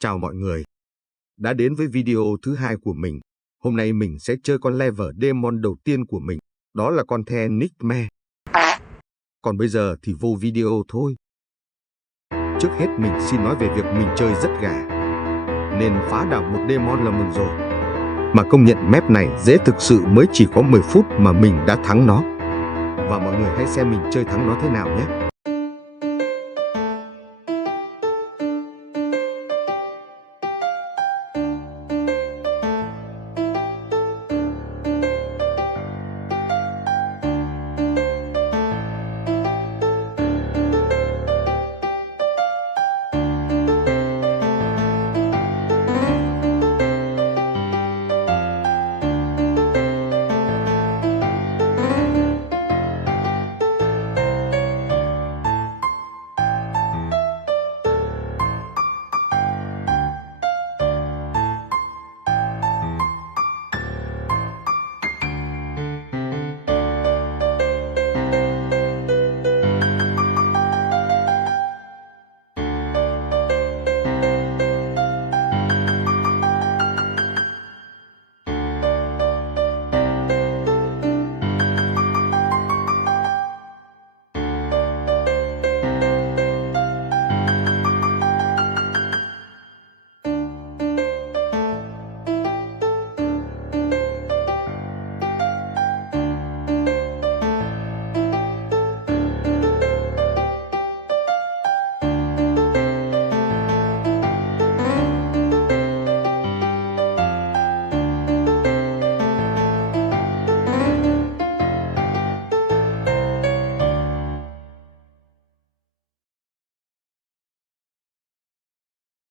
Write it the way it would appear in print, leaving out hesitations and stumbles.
Chào mọi người, đã đến với video thứ 2 của mình. Hôm nay mình sẽ chơi con level demon đầu tiên của mình, đó là con The Nightmare. Còn bây giờ thì vô video thôi. Trước hết mình xin nói về việc mình chơi rất gà, nên phá đảo một demon là mừng rồi. Mà công nhận map này dễ thực sự, mới chỉ có 10 phút mà mình đã thắng nó. Và mọi người hãy xem mình chơi thắng nó thế nào nhé.